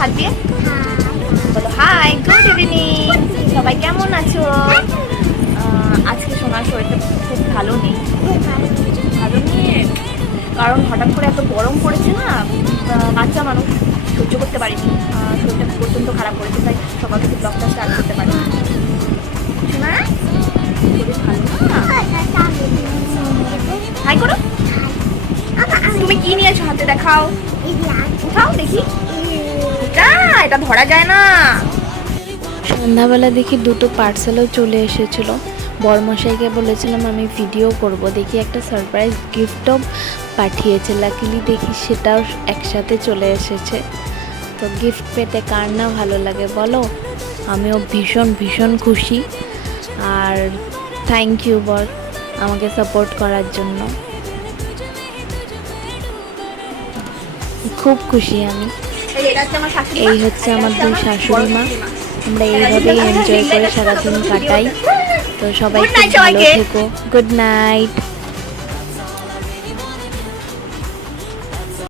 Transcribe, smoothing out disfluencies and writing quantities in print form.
হাত দিয়ে বলো হাই, গুড ইভিনিং, সবাই কেমন আছো? আজকে সোনার শরীরটা খুব ভালো নেই, ভালো নেই কারণ হঠাৎ করে এত গরম পড়েছে না, বাচ্চা মানুষ সহ্য করতে পারিনি, শরীরটা প্রচণ্ড খারাপ করেছে, তাই সকাল থেকে ব্লগটা স্টার্ট করতে পারি। শোনা শরীর ভালো না, হাই করো। তুমি কি নিয়েছো হাতে দেখাও, উঠাও দেখি, এটা ধরা যায় না। সন্ধ্যাবেলা দেখি দুটো পার্সেলও চলে এসেছিলো। বড়মশাইকে বলেছিলাম আমি ভিডিও করব, দেখি একটা সারপ্রাইজ গিফটও পাঠিয়েছে। লাকিলি দেখি সেটাও একসাথে চলে এসেছে। তো গিফট পেতে কার না ভালো লাগে বলো? আমিও ভীষণ ভীষণ খুশি। আর থ্যাংক ইউ বল আমাকে সাপোর্ট করার জন্য, খুব খুশি আমি। এই হচ্ছে আমার দুই শাশুড়ি মা, আমরা এইভাবেই এনজয় করে সারাদিন কাটাই। তো সবাই খুব ভালো থেকো, গুড নাইট।